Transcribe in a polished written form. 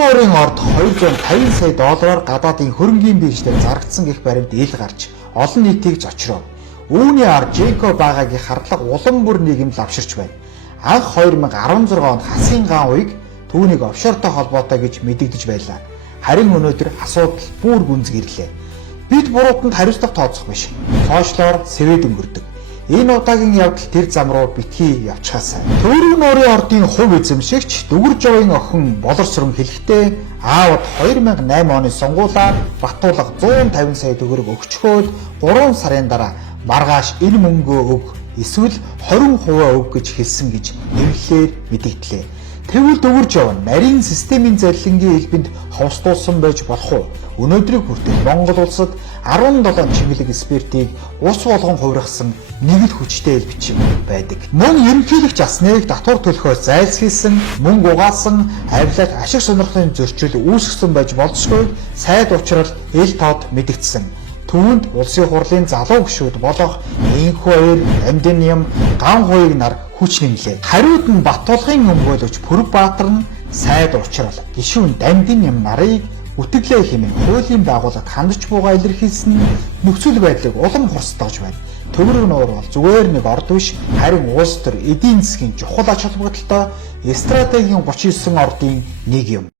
нуурын орд 250 сая доллараар гадаадын хөрөнгийн биржээр зарагдсан гэх баримт ил гарч олон нийтийг зочров. Үүний ар Жейкоб Багагийн хардлага улам бүр нийгэмд лавширч байна. Анх 2016 онд Хасын гаан уйг түүнийг офшортой холбоотой гэж мэдэгдэж байлаа. Харин өнөөдөр асуудал бүр гүнзгийрлээ. Бид буруутанд хариуцлага тооцох биш. Цоошлоор сэвэд өнгөрдөг. Энэ удаагийн явдал тэр зам руу битгий явчихаасай. Төвөрг нуурын ордын хувь эзэмшигч Дүгэржовын охин Болорсром хэлэхдээ аавд 2008 оны сонгуулиар Батуулга 150 сая төгрөг өгчхөөд 3 сарын дараа маргааш энэ мөнгөө өг эсвэл 20% өг гэж хэлсэн гэж нэвлэлээр мэдэгдлээ. Тэгвэл Дүгэржов нарийн системийн зарилангийн элбэнд ховстуулсан байж болох уу? Өнөөдрийг хүртэл Монгол улсад 17 чиглэг экспертийг ус болгон хувиргасан нэг л хүчтэй эл бичиг байдаг. Мөн ерөнхийлөгч Асныг татвар төлөхөөс зайлсхийсэн, мөнгө угаасан, авилах ашиг сонирхлын зөрчил үүсгэсэн байж болзошгүй сайд учрал эл тод мэдэгдсэн. Түүнд улсын хурлын залуу гишүүд болох Инхүү Аяр, Амдиням, Ган хоёрыг нар хүч нэмлээ. Хариуд нь Батулгын өмгөөлөгч Пүрбаатар нь сайд учрал гишүүн Дамдиням нарыг үтгэлээ хэмээн хуулийн байгууллагад хандж буугаа илэрхийлсэн нөхцөл байдлыг улам хурцтагж байна. Төвөрг нуур бол зүгээр нэг орд биш, харин улс төр эдийн засгийн чухал ач холбогдолтой стратегийн 39 ордын нэг юм.